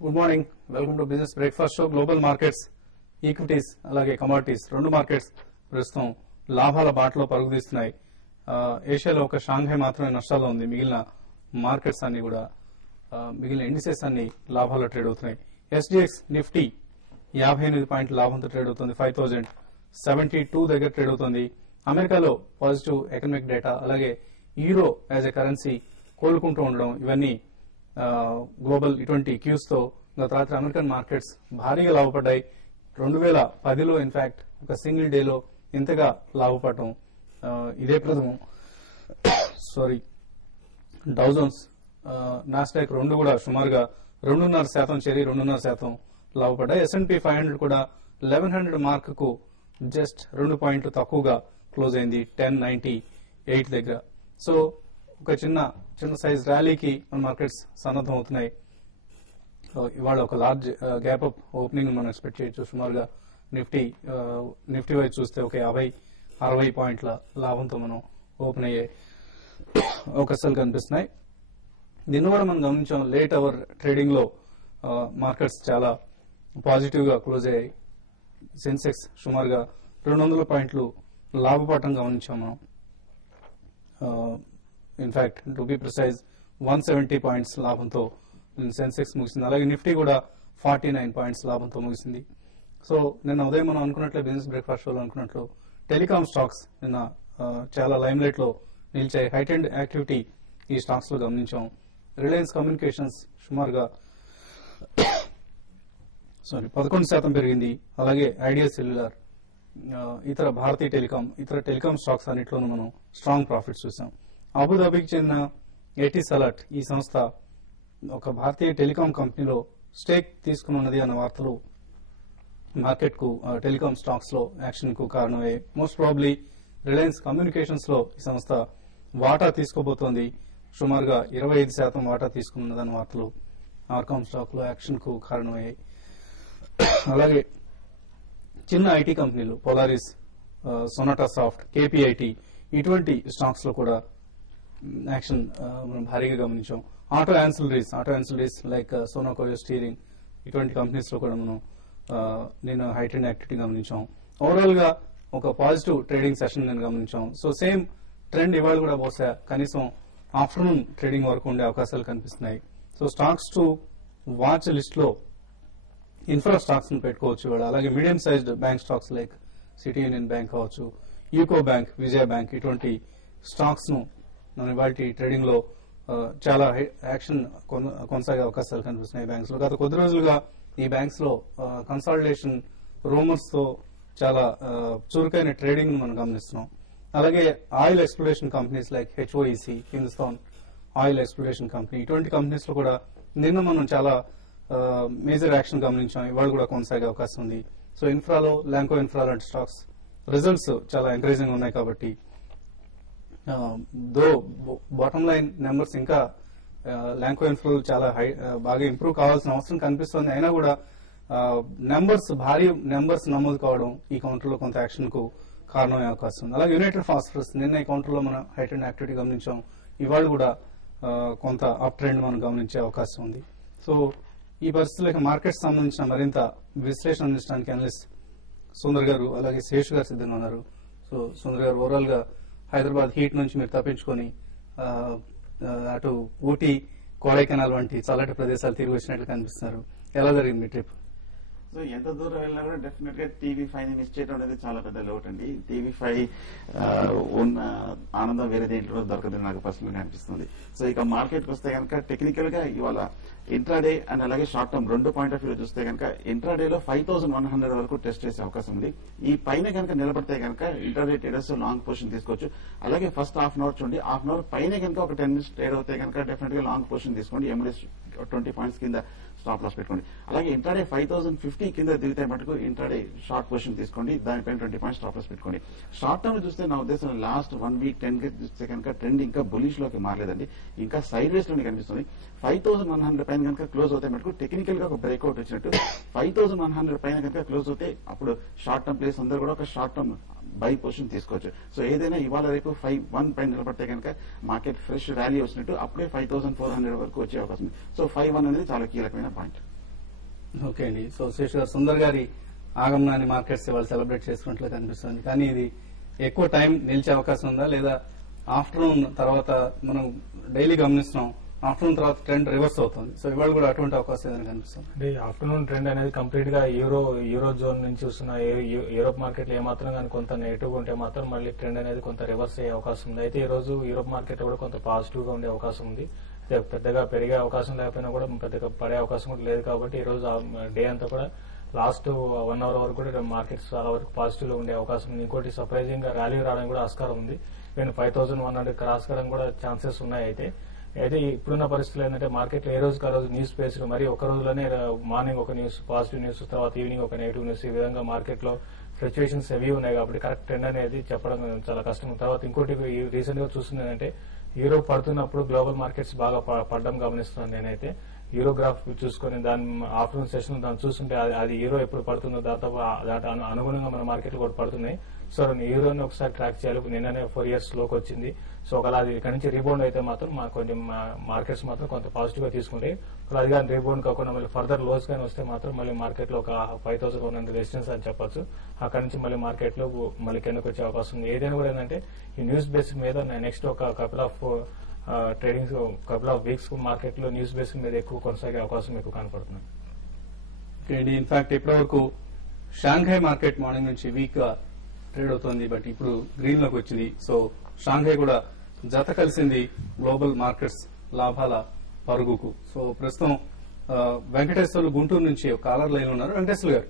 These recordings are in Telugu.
Good morning, welcome to business breakfast show. Global markets, equities అలాగే కమోడిటీస్ రెండు మార్కెట్స్ ప్రస్తుతం లాభాల బాటలో పరుగుదీస్తున్నాయి. ఏషియాలో ఒక షాంఘై మాత్రమే నష్టాల్లో ఉంది. మిగిలిన మార్కెట్స్ అన్ని కూడా మిగిలిన ఇండిసెస్ అన్ని లాభాల్లో ట్రేడ్ అవుతున్నాయి. ఎస్డిఎక్స్ నిఫ్టీ 58 పాయింట్ల లాభంతో ట్రేడ్ అవుతుంది. 5072 దగ్గర ట్రేడ్ అవుతుంది. అమెరికాలో పాజిటివ్ ఎకనామిక్ డేటా అలాగే యూరో యాజ్ ఎ కరెన్సీ కోలుకుంటూ ఉండడం ఇవన్నీ గ్లోబల్ ఇటువంటి క్యూస్ తో గత రాత్రి అమెరికన్ మార్కెట్స్ భారీగా లాభపడ్డాయి. 2010లో ఇన్ఫాక్ట్ ఒక సింగిల్ డేలో ఇంతగా లాభపడటం ఇదే ప్రథమం. డౌజోన్స్, నాస్డాక్ రెండు కూడా సుమారుగా 2.5% చేరి 2.5% లాభపడ్డాయి. S&P 500 కూడా 1100 మార్క్ కు జస్ట్ 2 పాయింట్లు తక్కువగా క్లోజ్ అయింది 1098 దగ్గర. సో ఒక చిన్న సైజ్ ర్యాలీకి మన మార్కెట్స్ సన్నద్ధం అవుతున్నాయి. ఇవాళ ఒక లార్జ్ గ్యాప్ అప్ ఓపెనింగ్ మనం ఎక్స్పెక్ట్ చేయొచ్చు. సుమారుగా నిఫ్టీ వైపు చూస్తే ఒక 50-60 పాయింట్ల లాభంతో మనం ఓపెన్ అయ్యే అవకాశాలు కనిపిస్తున్నాయి. నిన్న కూడా మనం గమనించాం, లేట్ అవర్ ట్రేడింగ్ లో మార్కెట్స్ చాలా పాజిటివ్ గా క్లోజ్ అయ్యాయి. సెన్సెక్స్ సుమారుగా 200 పాయింట్లు లాభపడటం గమనించాం మనం. In fact to be precise 170 points లాభంతో సెన్సెక్స్ ముగిసింది. అలాగే నిఫ్టీ కూడా 49 పాయింట్స్ లాభంతో ముగిసింది. సో నిన్న ఉదయం మనం అనుకున్నట్లు బిజినెస్ బ్రేక్ఫాస్ట్ షోలో అనుకున్నట్లు టెలికాం స్టాక్స్ నిన్న చాలా లైమ్ లైట్ లో నిలిచాయి. హైటెండ్ యాక్టివిటీ ఈ స్టాక్స్ లో గమనించాం. రిలయన్స్ కమ్యూనికేషన్స్ సుమారుగా 11% పెరిగింది. అలాగే ఐడియా సెల్యులార్, ఇతర భారతీయ టెలికాం, ఇతర టెలికాం స్టాక్స్ అన్నింటిలోనూ మనం స్ట్రాంగ్ ప్రాఫిట్స్ చూసాం. అబుదాబికి చెందిన ఎటిస్ అలర్ట్ ఈ సంస్థ ఒక భారతీయ టెలికాం కంపెనీలో స్టేక్ తీసుకున్నది అన్న వార్తలు మార్కెట్ కు టెలికాం స్టాక్స్ లో యాక్షన్ కు కారణమయ్యాయి. మోస్ట్ ప్రాబబ్లీ రిలయన్స్ కమ్యూనికేషన్స్ లో ఈ సంస్థ వాటా తీసుకోబోతోంది. సుమారుగా 25% వాటా తీసుకున్నదన్న వార్తలు ఆర్కామ్ స్టాక్ లో యాక్షన్ కు కారణమయ్యాయి. అలాగే చిన్న ఐటీ కంపెనీలు పోలారిస్, సొనాటా సాఫ్ట్, కేపీఐటీ ఇటువంటి స్టాక్స్ లో కూడా యాక్షన్ మనం భారీగా గమనించాం. ఆటో యాన్సిలరీస్ లైక్ సోనాకోయో స్టీరింగ్ ఇటువంటి కంపెనీస్ లో కూడా మనం నేను హైటెండ్ యాక్టివిటీ గమనించాం. ఓవరాల్ గా ఒక పాజిటివ్ ట్రేడింగ్ సెషన్ నేను గమనించాం. సో సేమ్ ట్రెండ్ ఇవాళ కూడా బహుశా కనీసం ఆఫ్టర్నూన్ ట్రేడింగ్ వరకు ఉండే అవకాశాలు కనిపిస్తున్నాయి. So stocks to watch list లో ఇన్ఫ్రా స్టాక్స్ ను పెట్టుకోవచ్చు ఇవాళ. అలాగే medium sized bank stocks like city union bank కావచ్చు, యూకో బ్యాంక్, విజయ బ్యాంక్ ఇటువంటి స్టాక్స్ ను మనం ఇవాళ ట్రేడింగ్ లో చాలా యాక్షన్ కొనసాగే అవకాశాలు కనిపిస్తున్నాయి బ్యాంక్స్ లో. గత కొద్ది రోజులుగా ఈ బ్యాంక్స్ లో కన్సాలిడేషన్ రూమర్స్ తో చాలా చురుకైన ట్రేడింగ్ మనం గమనిస్తున్నాం. అలాగే oil exploration companies like HOEC, Hindustan oil exploration company ఇటువంటి కంపెనీస్ లో కూడా నిన్న మనం చాలా మేజర్ యాక్షన్ గమనించాం. ఇవాళ కూడా కొనసాగే అవకాశం ఉంది. సో ఇన్ఫ్రాలో ల్యాంకో ఇన్ఫ్రా లాంటి స్టాక్స్ రిజల్ట్స్ చాలా ఎంకరేజింగ్ ఉన్నాయి కాబట్టి దో బాటమ్ లైన్ నెంబర్స్ ఇంకా ల్యాంకో ఇన్ఫ్రాలో చాలా బాగా ఇంప్రూవ్ కావాల్సిన అవసరం కనిపిస్తుంది. అయినా కూడా భారీ నెంబర్స్ నమోదు కావడం ఈ కౌంటర్ లో కొంత యాక్షన్ కు కారణమయ్యే అవకాశం ఉంది. అలాగే యునైటెడ్ ఫాస్ఫరస్ నిన్న ఈ కౌంటర్ లో మనం హైటెండ్ యాక్టివిటీ గమనించాం. ఇవాళ కూడా కొంత అప్ ట్రెండ్ మనం గమనించే అవకాశం ఉంది. సో ఈ పరిస్థితులకు మార్కెట్ సంబంధించిన మరింత విశ్లేషణ అందించడానికి అనలిస్ట్ సుందర్ గారు అలాగే శేష్ గారు సిద్ధంగా ఉన్నారు. సో సుందర్ గారు, ఓవరాల్ గా హైదరాబాద్ హీట్ నుంచి మీరు తప్పించుకొని అటు ఊటీ, కొడైకెనాల్ వంటి చల్లటి ప్రదేశాలు తిరిగి వచ్చినట్లు కనిపిస్తున్నారు. ఎలా జరిగింది మీ ట్రిప్? సో ఎంత దూరం వెళ్ళినా కూడా డెఫినెట్ గా TV5 ని మిస్ చేయడం అనేది చాలా పెద్ద లోటు అండి. TV5 ఉన్న ఆనందం వేరే దేంట్లో దొరకదని నాకు పర్సనల్ గా అనిపిస్తుంది. సో ఇక మార్కెట్ కి వస్తే కనుక టెక్నికల్ గా ఇవాళ ఇంట్రాడే అండ్ అలాగే షార్ట్ టర్మ్ రెండు పాయింట్ ఆఫ్ వ్యూ చూస్తే కనుక ఇంట్రాడేలో 5100 వరకు టెస్ట్ చేసే అవకాశం ఉంది. ఈ పైన కనుక నిలబడితే కనుక ఇంట్రాడే ట్రేడర్స్ లాంగ్ పొజిషన్ తీసుకోవచ్చు. అలాగే ఫస్ట్ హాఫ్ అన్ అవర్ చూడండి, హాఫ్ అన్ అవర్ పైన కనుక ఒక 10 minutes ట్రేడ్ అవుతే కనుక డెఫినెట్ గా లాంగ్ పొజిషన్ తీసుకోండి. MLS 20 పాయింట్స్ కింద స్టాప్ లాస్ పెట్టుకోండి. అలాగే ఇంట్రాడే 5050 కింద దిగితే మటుకు ఇంట్రాడే షార్ట్ పొజిషన్ తీసుకోండి. దానిపైన 20 పాయింట్స్ స్టాప్ లాస్ పెట్టుకోండి. షార్ట్ టర్మ్ చూస్తే నా ఉద్దేశం లాస్ట్ 1 week 10 days చూస్తే కనుక ట్రెండ్ ఇంకా బులిష్ లోకి మారలేదండి. ఇంకా సైడ్ వేస్ లోనే కనిపిస్తుంది. 5100 పైన కనుక క్లోజ్ అవుతే మటుకు టెక్నికల్ గా ఒక బ్రేక్అవుట్ వచ్చినట్టు. 5100 పైన కనుక క్లోజ్ అవుతే అప్పుడు షార్ట్ టర్మ్ ప్లేస్ అందరూ కూడా ఒక షార్ట్ టర్మ్ బై పొజిషన్ తీసుకోవచ్చు. సో ఏదైనా ఇవాళ రేపు 51 పైన నిలబడితే కనుక మార్కెట్ ఫ్రెష్ ర్యాలీ వచ్చినట్టు అప్పుడే 5400 వరకు వచ్చే అవకాశం ఉంది. సో 51 అనేది చాలా కీలకమైన పాయింట్. ఓకే అండి. సో శేష్ గారు, సుందర్ గారి ఆగమనాన్ని మార్కెట్స్ ఇవాళ సెలబ్రేట్ చేసుకున్నట్లు కనిపిస్తుంది. కానీ ఇది ఎక్కువ టైం నిలిచే అవకాశం ఉందా, లేదా ఆఫ్టర్నూన్ తర్వాత మనం డైలీ గమనిస్తున్నాం ఆఫ్టర్నూన్ తర్వాత ట్రెండ్ రివర్స్ అవుతుంది. సో ఇవాళ కూడా అటువంటి అవకాశం ఏదైనా కనిపిస్తుంది? అంటే ఆఫ్టర్నూన్ ట్రెండ్ అనేది కంప్లీట్ గా యూరో జోన్ నుంచి చూస్తున్న యూరోప్ మార్కెట్ లో ఏమాత్రం కానీ కొంత నెగిటివ్ ఉంటే మాత్రం మళ్ళీ ట్రెండ్ అనేది కొంత రివర్స్ అయ్యే అవకాశం ఉంది. అయితే ఈ రోజు యూరోప్ మార్కెట్ కూడా కొంత పాజిటివ్ గా ఉండే అవకాశం ఉంది. అయితే పెద్దగా పెరిగే అవకాశం లేకపోయినా కూడా పెద్దగా పడే అవకాశం కూడా లేదు. కాబట్టి ఈ రోజు డే అంతా కూడా లాస్ట్ 1 అవర్ వరకు కూడా మార్కెట్స్ చాలా వరకు పాజిటివ్ లో ఉండే అవకాశం ఉంది. ఇంకోటి సర్ప్రైజింగ్ గా ర్యాలీ రావడానికి కూడా ఆస్కారం ఉంది. ఈవెన్ 5100 క్రాస్ కావడానికి కూడా ఛాన్సెస్ ఉన్నాయి. అయితే ఇప్పుడున్న పరిస్థితులు ఏంటంటే మార్కెట్ ఏ రోజుకి ఆ రోజు న్యూస్ బేస్డ్ మరి ఒక రోజులోనే మార్నింగ్ ఒక న్యూస్ పాజిటివ్ న్యూస్, తర్వాత ఈవినింగ్ ఒక నెగిటివ్ న్యూస్, ఈ విధంగా మార్కెట్ లో ఫ్లక్చుయేషన్స్ హెవీ ఉన్నాయి. కాబట్టి కరెక్ట్ ట్రెండ్ అనేది చెప్పడం చాలా కష్టం. తర్వాత ఇంకోటి రీసెంట్ గా చూస్తుంది ఏంటంటే యూరోప్ పడుతున్నప్పుడు గ్లోబల్ మార్కెట్స్ బాగా పడడం గమనిస్తున్నాను నేనైతే. యూరో గ్రాఫ్ చూసుకుని దాని ఆఫ్టర్నూన్ సెషన్ దాన్ని చూస్తుంటే అది యూరో ఎప్పుడు పడుతుందో దాని అనుగుణంగా మన మార్కెట్లు కూడా పడుతున్నాయి. సో యూరోని ఒకసారి ట్రాక్ చేయాలి. నిన్ననే 4 years లోకి వచ్చింది. సో ఒకలా అది ఇక్కడ నుంచి రీబౌండ్ అయితే మాత్రం కొంచెం మార్కెట్స్ మాత్రం కొంత పాజిటివ్ గా తీసుకుంటాయి. అది కానీ రీబౌండ్ కాకుండా మళ్ళీ ఫర్దర్ లోస్ కానీ వస్తే మాత్రం మళ్ళీ మార్కెట్ లో ఒక 5100 రెసిస్టెన్స్ అని చెప్పొచ్చు. అక్కడ నుంచి మళ్ళీ మార్కెట్ లో మళ్ళీ కిందకు వచ్చే అవకాశం ఉంది. ఏదైనా కూడా ఏంటంటే ఈ న్యూస్ బేసిక్ మీద నెక్స్ట్ ఒక couple of trading couple of weeks market లో న్యూస్ బేసిక్ మీద ఎక్కువ కొనసాగే అవకాశం ఎక్కువ కనపడుతుంది. ఇన్ఫాక్ట్ ఇప్పటివరకు షాంఘై మార్కెట్ మార్నింగ్ నుంచి వీక్ గా ట్రేడ్ అవుతోంది. బట్ ఇప్పుడు గ్రీన్ లోకి వచ్చింది. సో షాంఘై కూడా జత కలిసింది గ్లోబల్ మార్కెట్స్ లాభాల పరుగుకు. సో ప్రస్తుతం వెంకటేశ్వర్లు గుంటూరు నుంచి కాలర్ లైన్ ఉన్నారు. వెంకటేశ్వర గారు.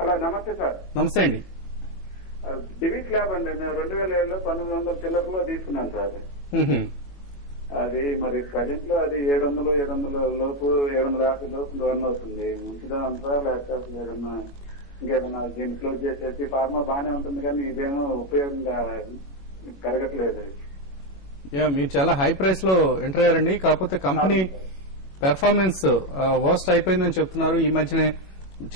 హలో, నమస్తే సార్. నమస్తే అండి. డివిట్ ల్యాబ్ అండి, నేను 2007లో 1900 చిల్లరలో తీసుకున్నాను సార్. అది మరి ప్రజెంట్ లో అది 700 లోపు 750 లోపు రన్ అవుతుంది. ఉంచుదాం అంతా లేకపోతే ఏదన్నా ఇంకేదన్నా దీన్ని క్లోజ్ చేసేసి ఫార్మా బాగానే ఉంటుంది, కానీ ఇదేమో ఉపయోగంగా కరగట్లేదు. మీరు చాలా హై ప్రైస్ లో ఎంటర్ అయ్యారండి. కాకపోతే కంపెనీ పెర్ఫార్మెన్స్ వర్స్ట్ అయిపోయిందని చెప్తున్నారు. ఈ మధ్యనే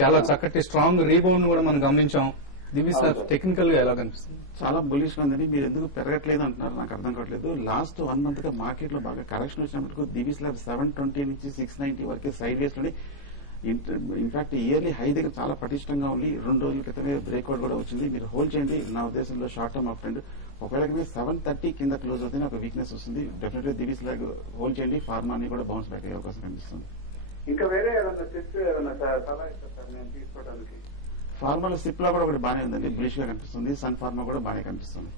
చాలా చక్కటి స్ట్రాంగ్ రీబౌండ్ కూడా మనం గమనించాం. దివిస్ టెక్నికల్ గా ఎలా కనిపిస్తుంది? చాలా బులిష్ గా ఉందండి. మీరు ఎందుకు పెరగట్లేదు అంటున్నారు నాకు అర్థం కావట్లేదు. లాస్ట్ 1 month గా మార్కెట్ లో బాగా కరెక్షన్ వచ్చినప్పుడు దివిస్ ల్యాబ్ 720 నుంచి 690 వరకే సైడ్ వేస్ లోనే ఇన్ఫాక్ట్ ఇయర్లీ హై దగ్గర చాలా పటిష్టంగా ఉంది. 2 రోజుల క్రితమే బ్రేక్అవుట్ కూడా వచ్చింది. మీరు హోల్డ్ చేయండి. నా ఉద్దేశంలో షార్ట్ టర్మ్ అప్ ట్రెండ్ ఒకవేళ 730 కింద క్లోజ్ అవుతుంది, ఒక వీక్నెస్ వస్తుంది. డెఫినెట్ గా దివిస్ ల్యాబ్ హోల్డ్ చేయండి. ఫార్మాని కూడా బౌన్స్ బ్యాక్ అయ్యే అవకాశం కనిపిస్తుంది. ఇంకా వేరే ఏదన్నా సిప్ ఏదన్నా సలహా ఇస్తారు సార్ నేను తీసుకోవడానికి? ఫార్మాలో సిప్ లో కూడా ఒకటి బాగానే ఉందండి, బులిష్ గా కనిపిస్తుంది. సన్ ఫార్మా కూడా బాగానే కనిపిస్తుంది.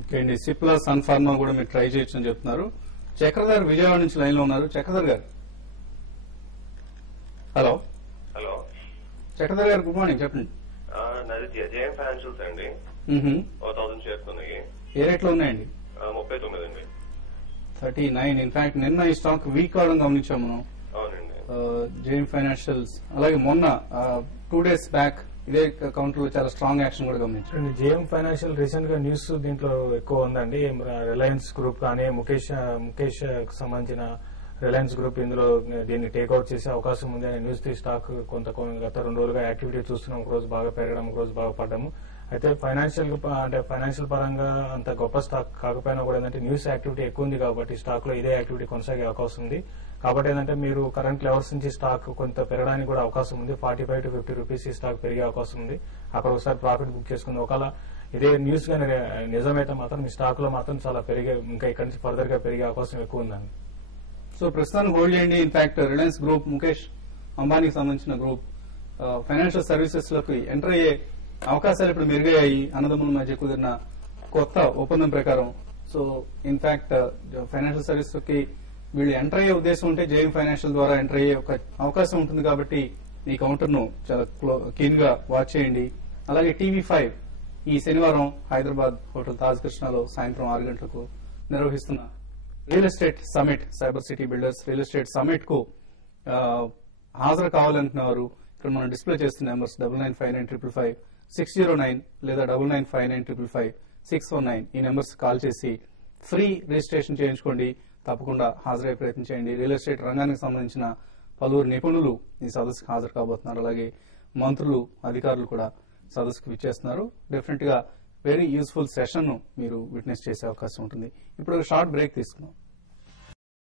ఓకే అండి. సిప్లా సన్ ఫార్మా కూడా మీరు ట్రై చేయొచ్చు అని చెప్తున్నారు. చక్రధర్ విజయవాడ నుంచి లైన్ లో ఉన్నారు. చక్రధర్ గారు. హలో. చక్రధర్ గారు, గుడ్ మార్నింగ్, చెప్పండి. నాది జేఎం ఫైనాన్షియల్స్ అండి. 1000 షేర్స్ ఉన్నాయి. ఏ రేట్ లో ఉన్నాయండి? 39 అండి. 39. ఇన్ఫాక్ట్ నిన్న ఈ స్టాక్ వీక్ అవడం గమనించాం మనం. అవునండి. జేఎం ఫైనాన్షియల్స్ అలాగే మొన్న 2 days బ్యాక్ ఇదే కౌంటర్ లో చాలా స్ట్రాంగ్ యాక్షన్ కూడా గమనించారు. జేఎం ఫైనాన్షియల్ రీసెంట్ గా న్యూస్ దీంట్లో ఎక్కువ ఉందండి. రిలయన్స్ గ్రూప్ కానీ ముఖేష్ సంబంధించిన రిలయన్స్ గ్రూప్ ఇందులో దీన్ని టేక్అవుట్ చేసే అవకాశం ఉంది అనే న్యూస్ స్టాక్ గత 2 రోజులుగా యాక్టివిటీ చూస్తున్నాం. ఒక రోజు బాగా పెరగడం, ఒక రోజు బాగా పడ్డము. అయితే ఫైనాన్షియల్ పరంగా అంత గొప్ప స్టాక్ కాకపోయినా కూడా ఏంటంటే న్యూస్ యాక్టివిటీ ఎక్కువ ఉంది కాబట్టి స్టాక్ లో ఇదే యాక్టివిటీ కొనసాగే అవకాశం ఉంది. కాబట్టి ఏంటంటే మీరు కరెంట్ లెవెల్స్ నుంచి స్టాక్ కొంత పెరగడానికి కూడా అవకాశం ఉంది. 45 to 50 రూపీస్ ఈ స్టాక్ పెరిగే అవకాశం ఉంది. అక్కడ ఒకసారి ప్రాఫిట్ బుక్ చేసుకుంది. ఒకవేళ ఇదే న్యూస్ కానీ నిజమైతే మాత్రం ఈ స్టాక్ లో మాత్రం చాలా ఇంకా ఇక్కడ నుంచి ఫర్దర్ గా పెరిగే అవకాశం ఎక్కువ ఉందండి. సో ప్రస్తుతానికి హోల్డ్ చేయండి. ఇన్ఫాక్ట్ రిలయన్స్ గ్రూప్ ముఖేష్ అంబానీకి సంబంధించిన గ్రూప్ ఫైనాన్షియల్ సర్వీసెస్ లోకి ఎంటర్ అయ్యే అవకాశాలు ఇప్పుడు మెరుగయ్యాయి అన్నదమ్ముల మధ్య కుదిరిన కొత్త ఒప్పందం ప్రకారం. సో ఇన్ఫాక్ట్ ఫైనాన్షియల్ సర్వీస్ కి వీళ్ళు ఎంటర్ అయ్యే ఉద్దేశం ఉంటే జేఎం ఫైనాన్షియల్ ద్వారా ఎంటర్ అయ్యే ఒక అవకాశం ఉంటుంది. కాబట్టి ఈ కౌంటర్ ను చాలా కీన్ గా వాచ్ చేయండి. అలాగే TV5 ఈ శనివారం హైదరాబాద్ హోటల్ తాజ్ కృష్ణలో సాయంత్రం 6 గంటలకు నిర్వహిస్తున్న real estate summit, cyber city builders real estate summit కు హాజరు కావాలనుకున్నవారు ఇక్కడ మనం డిస్ప్లే చేస్తున్న నెంబర్స్ 995955 609 లేదా 995955 619 ఈ నెంబర్స్ కాల్ చేసి ఫ్రీ రిజిస్ట్రేషన్ చేయించుకోండి. తప్పకుండా హాజరయ్యే ప్రయత్నం చేయండి. రియల్ ఎస్టేట్ రంగానికి సంబంధించిన పలువురు నిపుణులు ఈ సదస్సుకు హాజరు కాబోతున్నారు. అలాగే మంత్రులు, అధికారులు కూడా సదస్సుకు విచ్చేస్తున్నారు. డెఫినెట్ గా వెరీ యూస్ఫుల్ సెషన్ ను మీరు విట్నెస్ చేసే అవకాశం ఉంటుంది. ఇప్పుడు ఒక షార్ట్ బ్రేక్ తీసుకున్నాం.